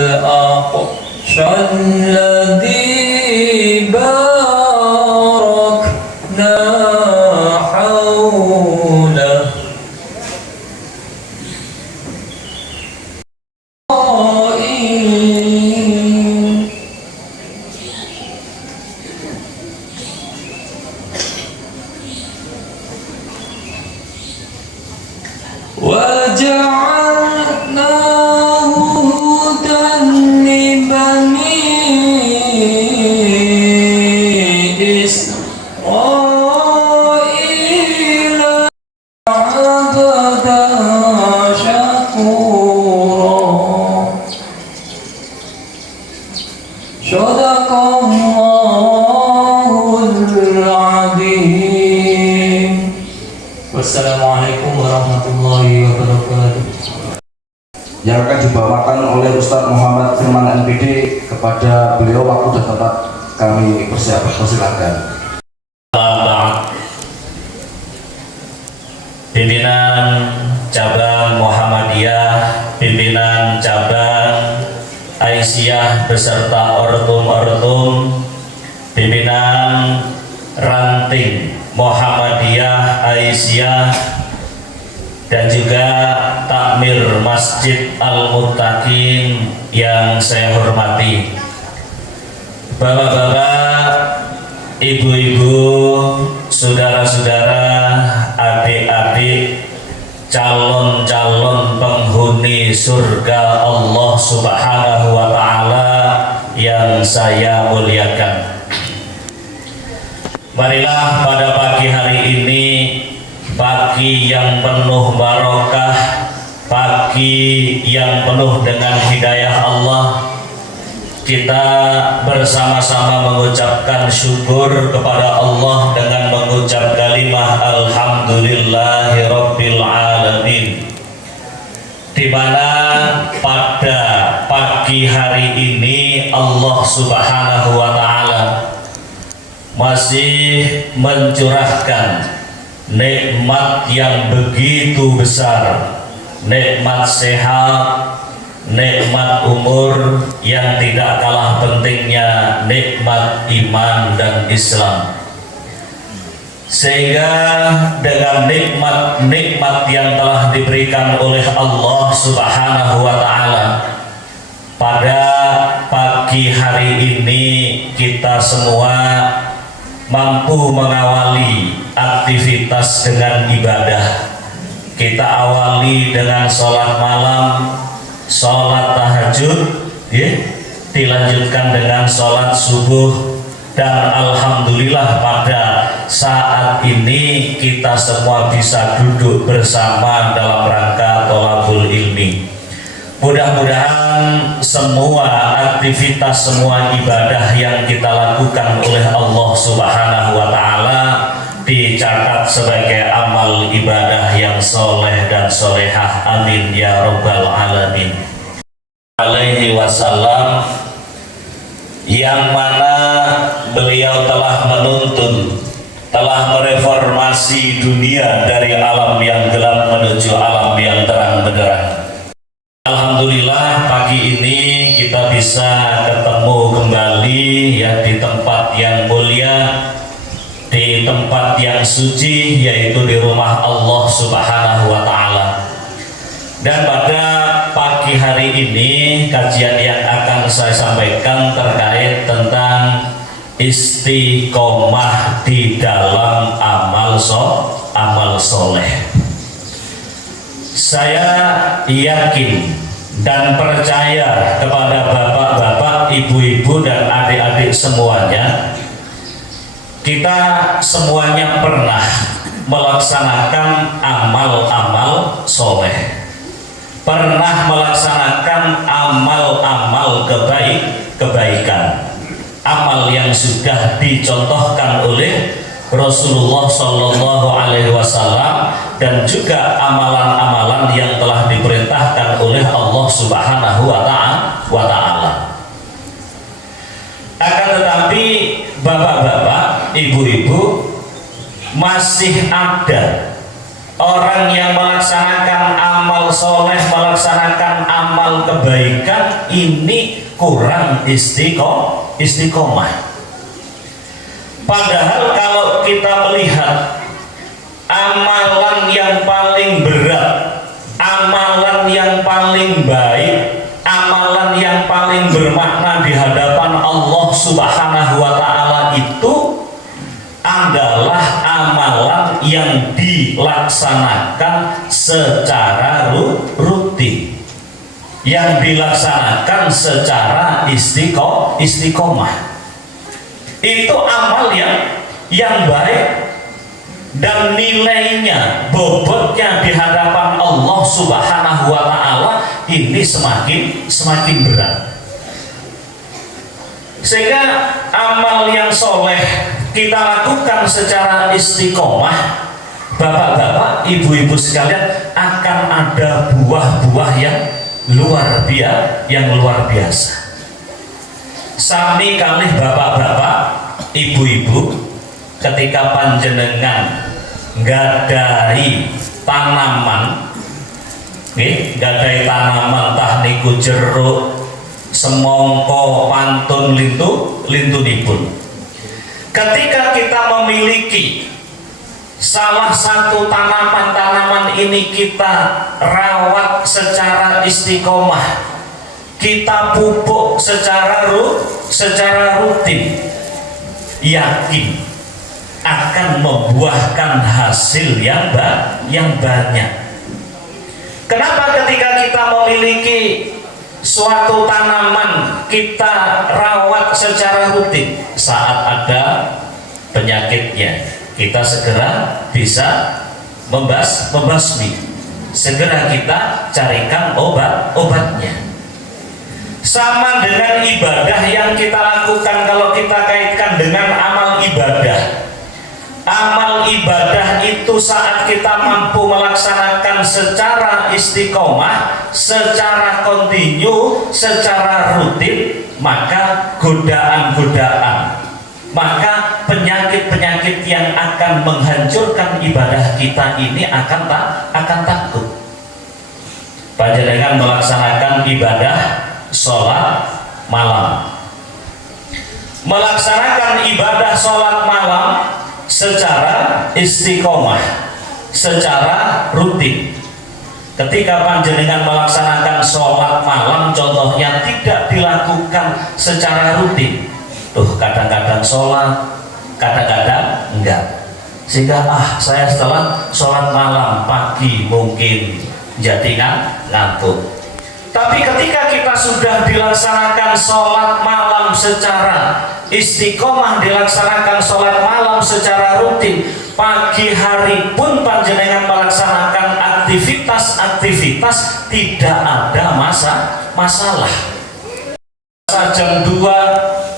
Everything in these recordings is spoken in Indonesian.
الأقصى الذي باركنا حوله وجعلناه هدى لبني إسرائيل عبدا شكورا. صدق الله العظيم. Wassalamualaikum warahmatullahi wabarakatuh. Yang akan dibawakan oleh Ustadz Muhammad Firman NPD, kepada beliau waktu dan tempat kami persilakan. Pimpinan cabang Muhammadiyah, pimpinan cabang Aisyah beserta ortum-ortum, pimpinan ranting Muhammadiyah Aisyah, dan juga takmir Masjid Al-Muttaqin yang saya hormati, bapak-bapak, ibu-ibu, saudara-saudara, adik-adik, calon-calon penghuni surga Allah Subhanahu wa Ta'ala yang saya muliakan. Marilah pada pagi hari ini, pagi yang penuh barokah, pagi yang penuh dengan hidayah Allah, kita bersama-sama mengucapkan syukur kepada Allah dengan mengucap kalimah Alhamdulillahirabbil alamin, di mana pada pagi hari ini Allah Subhanahu wa Ta'ala masih mencurahkan nikmat yang begitu besar, nikmat sehat, nikmat umur, yang tidak kalah pentingnya nikmat iman dan Islam. Sehingga dengan nikmat-nikmat yang telah diberikan oleh Allah Subhanahu wa Ta'ala, pada pagi hari ini kita semua mampu mengawali aktivitas dengan ibadah. Kita awali dengan sholat malam, sholat tahajud, dilanjutkan dengan sholat subuh, dan alhamdulillah pada saat ini kita semua bisa duduk bersama dalam rangka thalabul ilmi. Mudah-mudahan semua aktivitas, semua ibadah yang kita lakukan oleh Allah Subhanahu wa Ta'ala dicatat sebagai amal ibadah yang soleh dan solehah. Amin ya rabbal alamin. Alaihi wasallam, yang mana beliau telah menuntun, telah mereformasi dunia dari alam yang gelap menuju alam yang terang benderang. Alhamdulillah pagi ini kita bisa ketemu kembali ya di tempat yang mulia, di tempat yang suci, yaitu di rumah Allah Subhanahu wa Ta'ala. Dan pada pagi hari ini kajian yang akan saya sampaikan terkait tentang istiqomah di dalam amal soleh. Saya yakin dan percaya kepada bapak-bapak, ibu-ibu, dan adik-adik semuanya, kita semuanya pernah melaksanakan amal-amal soleh, pernah melaksanakan amal-amal kebaikan, amal yang sudah dicontohkan oleh Rasulullah Shallallahu Alaihi Wasallam, dan juga amalan-amalan yang telah diperintahkan oleh Allah Subhanahu wa Ta'ala. Akan tetapi bapak-bapak, ibu-ibu, masih ada orang yang melaksanakan amal amal soleh, melaksanakan amal kebaikan ini kurang istiqomah. Padahal kalau kita melihat amalan yang paling berat, amalan yang paling baik, amalan yang paling bermakna di hadapan Allah Subhanahu wa Ta'ala itu adalah amalan yang dilaksanakan secara rutin, yang dilaksanakan secara istiqomah. Itu amal yang baik dan nilainya, bobotnya di hadapan Allah Subhanahu wa Ta'ala ini semakin berat. Sehingga amal yang soleh kita lakukan secara istiqomah, bapak-bapak, ibu-ibu sekalian, akan ada buah-buah yang luar biasa. Sami kalih bapak-bapak, ibu-ibu, ketika panjenengan nggadahi tanaman, nggadahi tanaman tah niku jeruk, semongko, pantun, lintunipun. Ketika kita memiliki salah satu tanaman ini, kita rawat secara istiqomah, kita pupuk secara rutin, yakin akan membuahkan hasil yang banyak. Kenapa ketika kita memiliki suatu tanaman kita rawat secara rutin, saat ada penyakitnya kita segera bisa membasmi, segera kita carikan obatnya. Sama dengan ibadah yang kita lakukan, kalau kita kaitkan dengan amal ibadah. Amal ibadah itu saat kita mampu melaksanakan secara istiqomah, secara kontinu, secara rutin, maka godaan-godaan, maka penyakit-penyakit yang akan menghancurkan ibadah kita ini akan takut. Panjenengan melaksanakan ibadah sholat malam, melaksanakan ibadah sholat malam secara istiqomah, secara rutin. Ketika panjenengan melaksanakan sholat malam, contohnya tidak dilakukan secara rutin, kadang-kadang sholat, kadang-kadang enggak, sehingga saya setelah sholat malam pagi mungkin jadi ngantuk. Tapi ketika kita sudah dilaksanakan sholat malam secara istiqomah, dilaksanakan sholat malam secara rutin, pagi hari pun panjenengan melaksanakan aktivitas, tidak ada masalah. Jam 2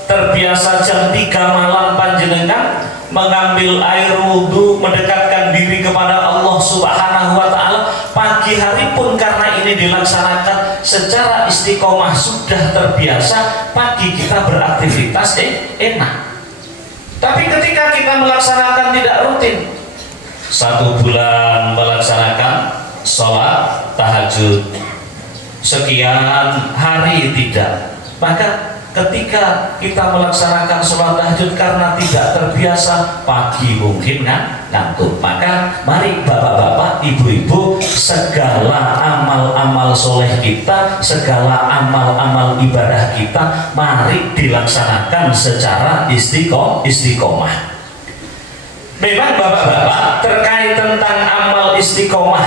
terbiasa jam 3 malam panjenengan mengambil air wudhu, mendekatkan diri kepada Allah Subhanahu wa Ta'ala. Pagi hari pun karena ini dilaksanakan secara istiqomah, sudah terbiasa, pagi kita beraktivitas enak. Tapi ketika kita melaksanakan tidak rutin, 1 bulan melaksanakan sholat tahajud, sekian hari tidak, maka ketika kita melaksanakan sholat tahajud karena tidak terbiasa, pagi mungkin ngantuk. Maka mari bapak-bapak, ibu-ibu, segala amal-amal soleh kita, segala amal-amal ibadah kita, mari dilaksanakan secara istiqomah. Memang bapak-bapak, terkait tentang amal istiqomah,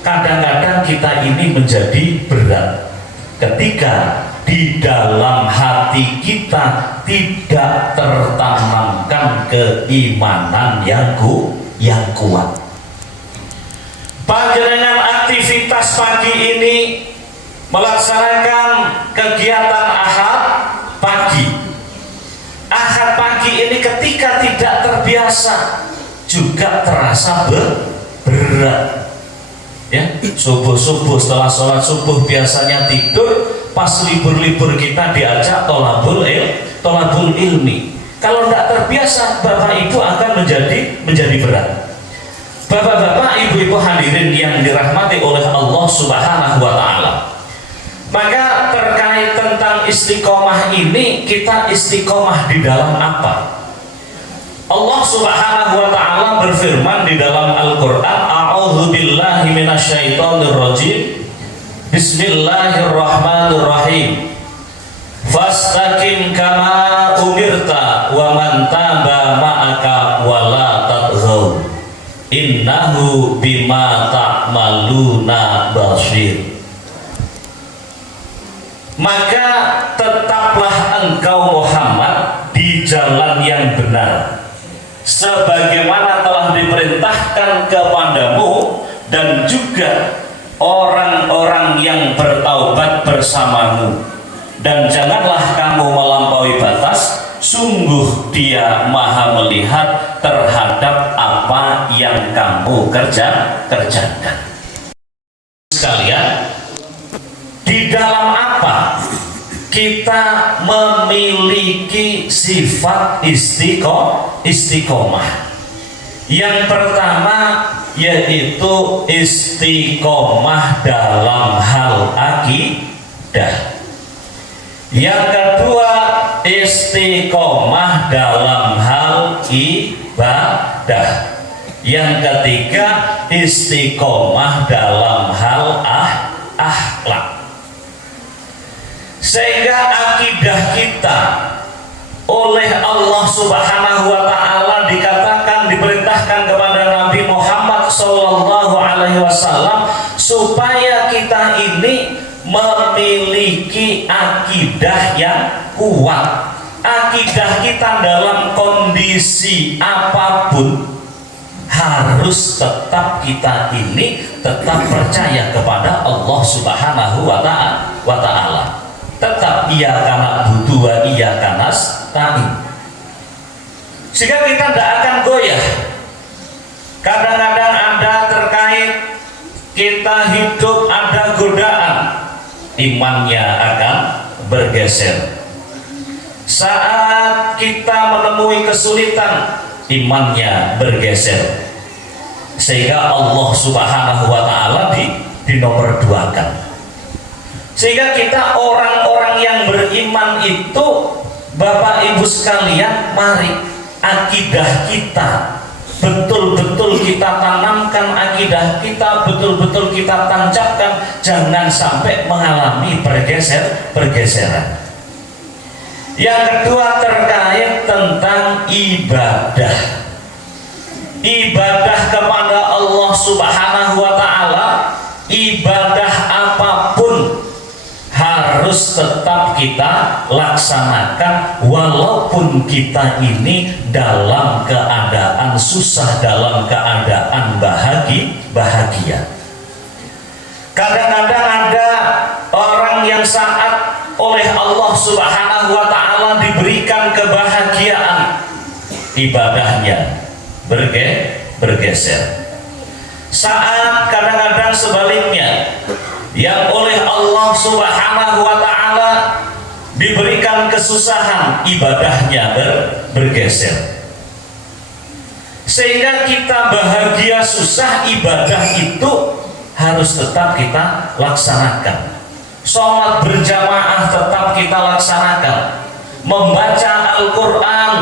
kadang-kadang kita ini menjadi berat ketika di dalam hati kita tidak tertanamkan keimanan yang kuat. Panjenengan aktivitas pagi ini melaksanakan kegiatan Ahad pagi. Ahad pagi ini ketika tidak terbiasa juga terasa berat. Ya, subuh setelah sholat subuh biasanya tidur, pas libur kita diajak tolabul ilmi. Kalau tidak terbiasa, bapak ibu akan menjadi berat. Bapak-bapak, ibu-ibu hadirin yang dirahmati oleh Allah Subhanahu wa taala. Maka terkait tentang istiqomah ini, kita istiqomah di dalam apa? Allah Subhanahu wa taala berfirman di dalam Al-Qur'an, A'udzu billahi minasyaitonir rajim. Bismillahirrahmanirrahim. Fastaqim kama umirta wa man taba ma'aka wa la tadghaw. Innahu bima ta'maluna basir. Maka tetaplah engkau Muhammad di jalan yang benar, sebagaimana telah diperintahkan kepadamu dan juga orang-orang yang bertaubat bersamamu, dan janganlah kamu melampaui batas. Sungguh Dia Maha melihat terhadap apa yang kamu kerjakan. Sekalian, di dalam apa kita memiliki sifat istiqomah? Yang pertama yaitu istiqomah dalam hal akidah. Yang kedua, istiqomah dalam hal ibadah. Yang ketiga, istiqomah dalam hal akhlak. Sehingga akidah kita oleh Allah Subhanahu wa taala dikatakan, diperintahkan kepada Nabi Muhammad sallallahu alaihi wasallam supaya kita ini memiliki akidah yang kuat. Akidah kita dalam kondisi apapun harus tetap kita ini tetap percaya kepada Allah Subhanahu wa taala. Tetap iyyaka na'budu wa iyyaka nasta'in. Sehingga kita tidak akan goyah. Kadang-kadang ada terkait kita hidup ada godaan, imannya akan bergeser. Saat kita menemui kesulitan, imannya bergeser. Sehingga Allah Subhanahu wa taala dinomorduakan. Sehingga kita orang-orang yang beriman itu, Bapak Ibu sekalian, mari akidah kita betul-betul kita tanamkan, akidah kita betul-betul kita tancapkan, jangan sampai mengalami pergeseran. Yang kedua terkait tentang ibadah. Ibadah kepada Allah Subhanahu wa taala, ibadah apapun harus tetap kita laksanakan walaupun kita ini dalam keadaan susah, dalam keadaan bahagia. Kadang-kadang ada orang yang saat oleh Allah Subhanahu wa taala diberikan kebahagiaan, ibadahnya bergeser. Saat kadang-kadang sebaliknya, yang oleh Allah Subhanahu wa taala diberikan kesusahan, ibadahnya bergeser. Sehingga kita bahagia susah, ibadah itu harus tetap kita laksanakan. Sholat berjamaah tetap kita laksanakan. Membaca Al-Quran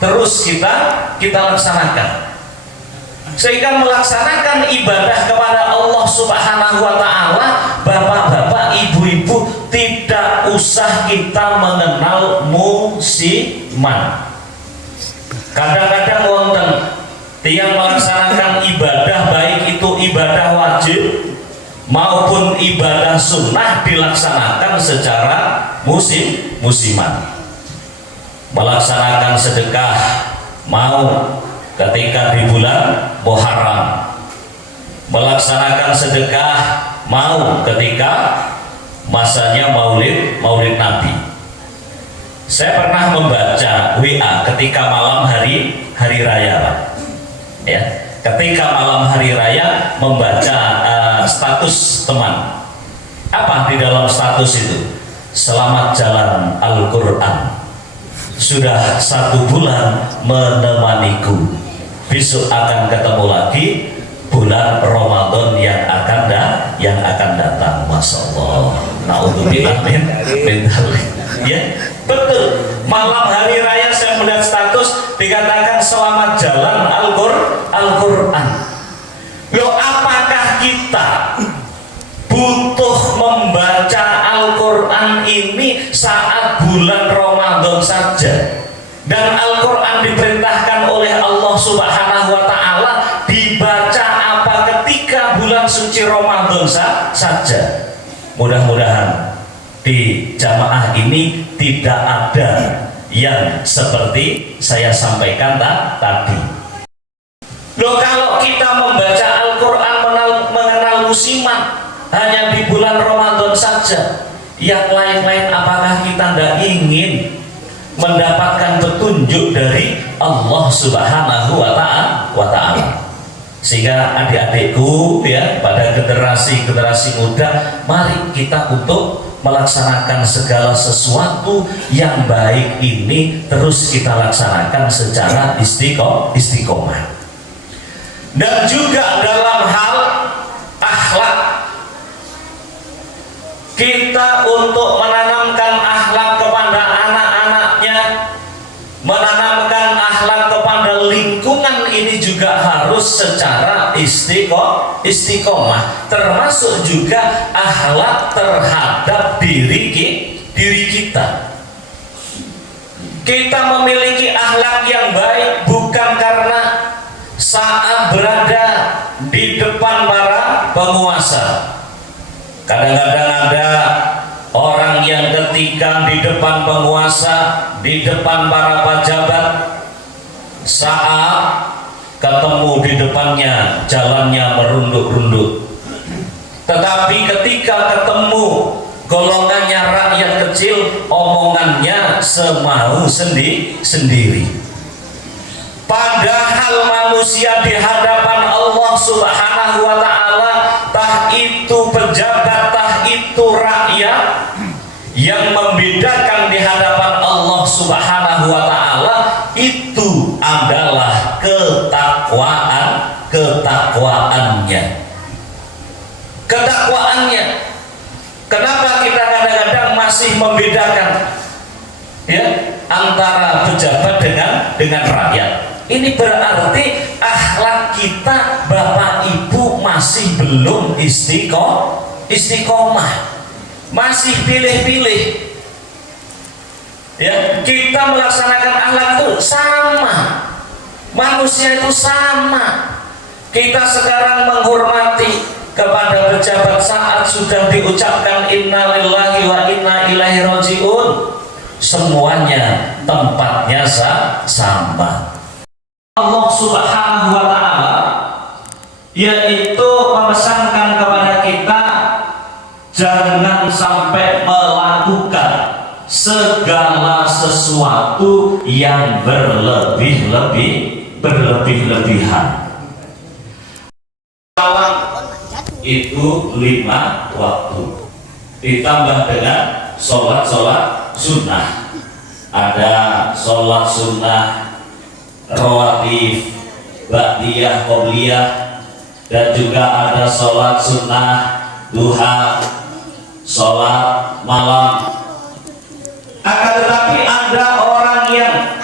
terus kita laksanakan. Sehingga melaksanakan ibadah kepada Allah Subhanahu wa taala, bapak-bapak, ibu-ibu, tidak usah kita mengenal musiman. Kadang-kadang wonten tiang melaksanakan ibadah, baik itu ibadah wajib maupun ibadah sunnah, dilaksanakan secara musiman. Melaksanakan sedekah mau ketika di bulan Muharram, melaksanakan sedekah mau ketika masanya maulid Nabi. Saya pernah membaca WA ketika malam hari raya, ya, ketika malam hari raya membaca status teman. Apa di dalam status itu? Selamat jalan Al-Quran, sudah 1 bulan menemaniku, besok akan ketemu lagi bulan Ramadan yang akan datang. Masya Allah, naudzubillah min dzalik. Ya, betul. Malam hari raya saya melihat status dikatakan selamat jalan Al-Quran. Loh, apakah kita butuh membaca Al-Quran ini saat bulan Ramadan saja? Dan Al-Quran diperintahkan oleh Allah Subhanahu wa Ta'ala dibaca apa ketika bulan suci Ramadan saja. Mudah-mudahan di jamaah ini tidak ada yang seperti saya sampaikan tadi. Loh, kalau kita membaca Al-Quran mengenal musiman hanya di bulan Ramadan saja, yang lain-lain apakah kita tidak ingin mendapatkan petunjuk dari Allah Subhanahu wa Ta'ala? Sehingga adik-adikku ya, pada generasi muda, mari kita untuk melaksanakan segala sesuatu yang baik ini terus kita laksanakan secara istiqomah. Dan juga dalam hal akhlak, kita untuk menanamkan akhlak kepada anak-anaknya, menanamkan akhlak kepada lingkungan ini juga harus secara istiqomah, termasuk juga akhlak terhadap diri kita. Kita memiliki akhlak yang baik bukan karena saat berada di depan para penguasa. Kadang-kadang ada orang yang ketika di depan penguasa, di depan para pejabat, saat ketemu di depannya jalannya merunduk-runduk. Tetapi ketika ketemu golongannya rakyat kecil, omongannya semau sendiri. Padahal manusia di hadapan Allah Subhanahu wa Ta'ala, tah itu pejabat, tah itu rakyat, yang membedakan di hadapan Allah Subhanahu wa Ta'ala itu adalah ketakwaannya. Kenapa kita kadang-kadang masih membedakan ya antara pejabat dengan rakyat? Ini berarti akhlak kita, Bapak Ibu, masih belum istiqomah, masih pilih-pilih. Ya, kita melaksanakan akhlak itu sama, manusia itu sama. Kita sekarang menghormati kepada pejabat saat sudah diucapkan innalillahi wa inna ilaihi rajiun, semuanya tempatnya sama. Allah Subhanahu wa Ta'ala yaitu memesankan kepada kita jangan sampai melakukan segala sesuatu yang berlebih-lebihan. Itu 5 waktu ditambah dengan sholat sunnah. Ada sholat sunnah rawatib, ba'diyah, qobliyah, dan juga ada sholat sunnah duha, sholat malam. Akan tetapi ada orang yang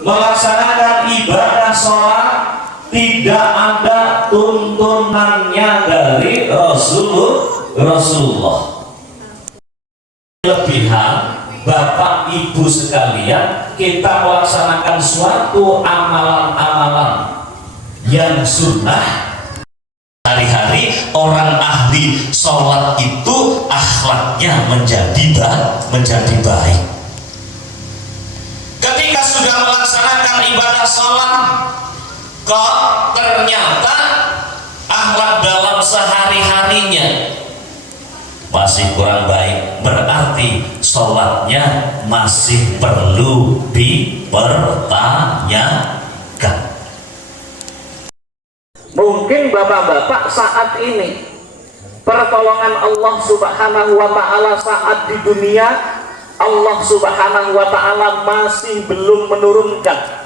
melaksanakan ibadah sholat tidak ada tuntunannya dari Rasulullah. Lebihan Bapak Ibu sekalian, kita melaksanakan suatu amalan-amalan yang sunnah hari-hari. Orang ahli sholat itu akhlaknya menjadi baik. Ketika sudah melaksanakan ibadah sholat, kok ternyata akhlak dalam sehari-harinya masih kurang baik, berarti sholatnya masih perlu dipertanyakan. Mungkin bapak-bapak saat ini pertolongan Allah Subhanahu wa Ta'ala saat di dunia, Allah Subhanahu wa Ta'ala masih belum menurunkan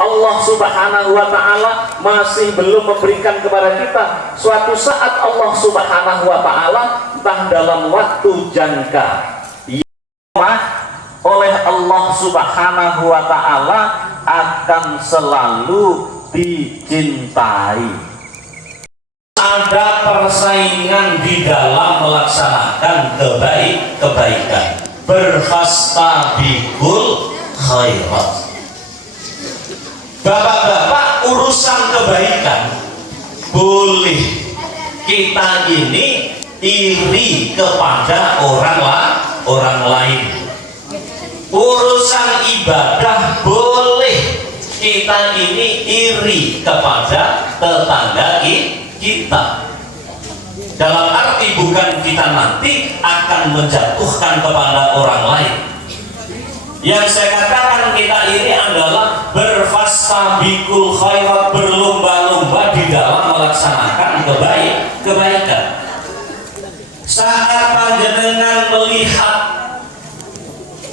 Allah Subhanahu wa Ta'ala masih belum memberikan kepada kita, suatu saat Allah Subhanahu wa Ta'ala entah dalam waktu jangka oleh Allah Subhanahu wa Ta'ala akan selalu dicintai. Ada persaingan di dalam melaksanakan kebaikan. Berfastabiqul khairat. Bapak-bapak, urusan kebaikan boleh kita ini iri kepada orang lain. Urusan ibadah boleh kita ini iri kepada tetangga kita. Dalam arti bukan kita nanti akan menjatuhkan kepada orang lain. Yang saya katakan kita ini adalah berfastabiqul khairat, berlomba-lomba di dalam melaksanakan kebaikan. Saat panjenengan melihat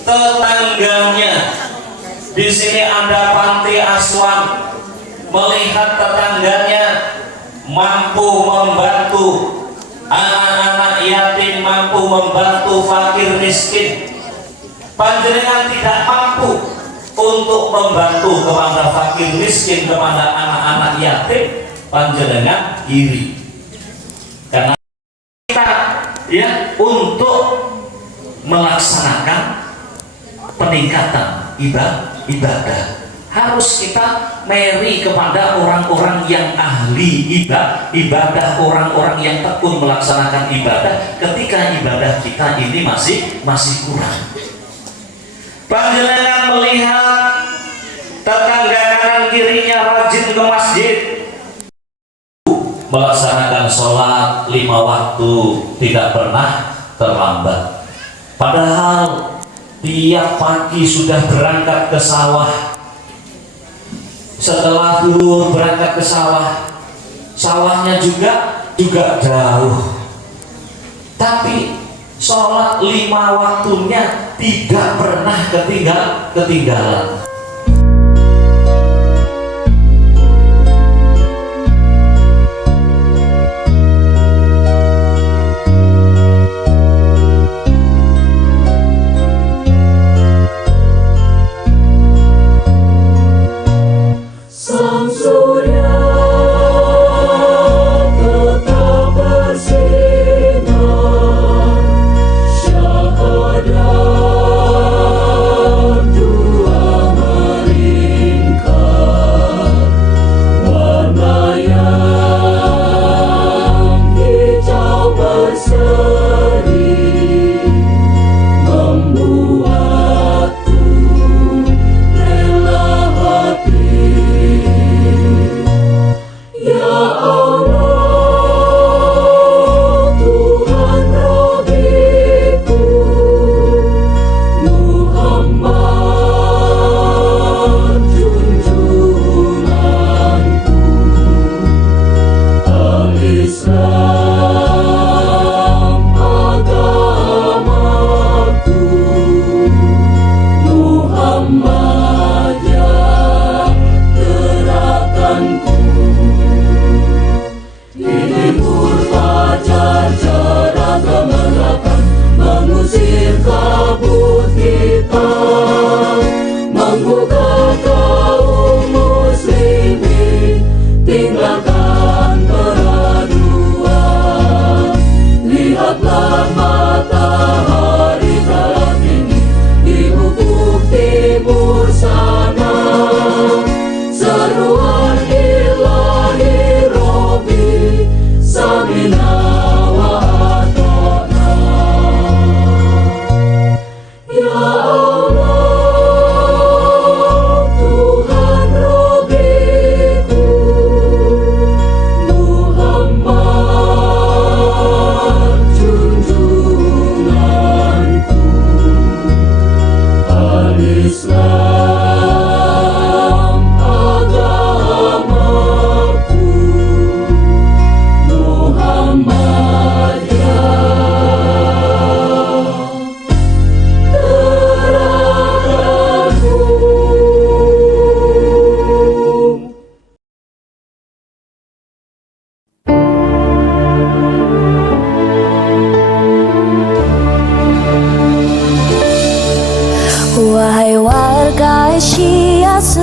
tetangganya, di sini ada panti asuhan, melihat tetangganya mampu membantu anak-anak yatim, mampu membantu fakir miskin, panjenengan tidak mampu untuk membantu kepada fakir miskin, kepada anak-anak yatim, panjenengan iri. Karena kita untuk melaksanakan peningkatan ibadah harus kita meri kepada orang-orang yang ahli ibadah, orang-orang yang tekun melaksanakan ibadah ketika ibadah kita ini masih kurang. Panjenengan melihat tetangga kanan kirinya rajin ke masjid, melaksanakan sholat 5 waktu, tidak pernah terlambat. Padahal tiap pagi sudah berangkat ke sawah, setelah zuhur berangkat ke sawah, sawahnya juga jauh, tapi sholat 5 waktunya tidak pernah ketinggalan. Syahadat dua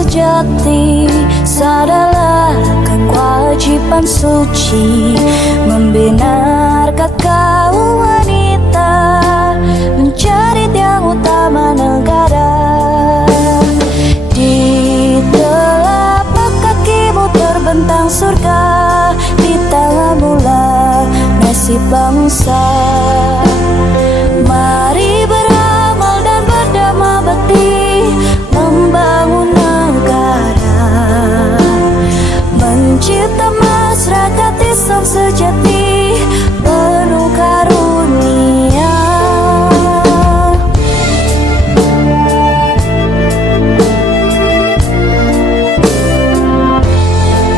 sejati, sadarkan kewajiban suci, membina kaum wanita, mencari yang utama negara. Di telapak kakimu terbentang surga, di tanganmu lah nasib bangsa. Mari beramal dan berdamai bakti, membangun negara, mencipta masyarakat Islam sejati.